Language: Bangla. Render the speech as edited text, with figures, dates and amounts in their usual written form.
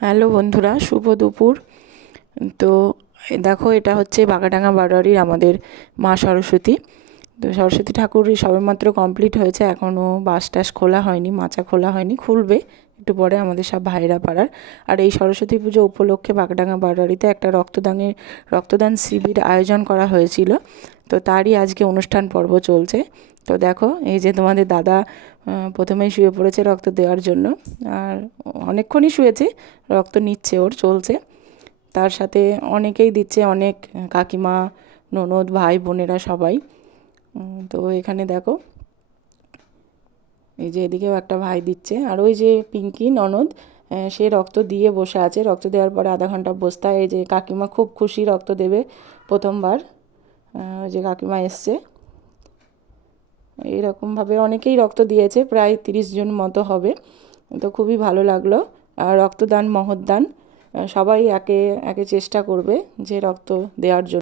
হ্যালো বন্ধুরা, শুভ দুপুর। তো দেখো, এটা হচ্ছে বাগাডাঙ্গা বারোয়ারির আমাদের মা সরস্বতী। তো সরস্বতী ঠাকুর সবেমাত্র কমপ্লিট হয়েছে, এখনও বাস টাস খোলা হয়নি, মাচা খোলা হয়নি, খুলবে একটু পরে আমাদের সব ভাইরা পাড়ার। আর এই সরস্বতী পুজো উপলক্ষে বাগডাঙ্গা বারোয়ারিতে একটা রক্তদান শিবির আয়োজন করা হয়েছিল। তো তারই আজকে অনুষ্ঠান পর্ব চলছে। তো দেখো, এই যে তোমাদের দাদা প্রথমেই শুয়ে পড়েছে রক্ত দেওয়ার জন্য। আর অনেকক্ষণই শুয়েছে, রক্ত নিচ্ছে, ওর চলছে। তার সাথে অনেকেই দিচ্ছে, অনেক কাকিমা, ননদ, ভাই বোনেরা সবাই। তো এখানে দেখো, এই যে এদিকেও একটা ভাই দিচ্ছে, আর ওই যে পিঙ্কি ননদ, সে রক্ত দিয়ে বসে আছে। রক্ত দেওয়ার পরে আধা ঘন্টা বসতে হয়। এই যে কাকিমা খুব খুশি, রক্ত দেবে প্রথমবার। ওই যে কাকিমা এসছে। এইরকমভাবে অনেকেই রক্ত দিয়েছে, প্রায় 30 জন মতো হবে। তো খুবই ভালো লাগলো। আর রক্তদান মহৎদান, সবাই একে একে চেষ্টা করবে যে রক্ত দেওয়ার জন্য।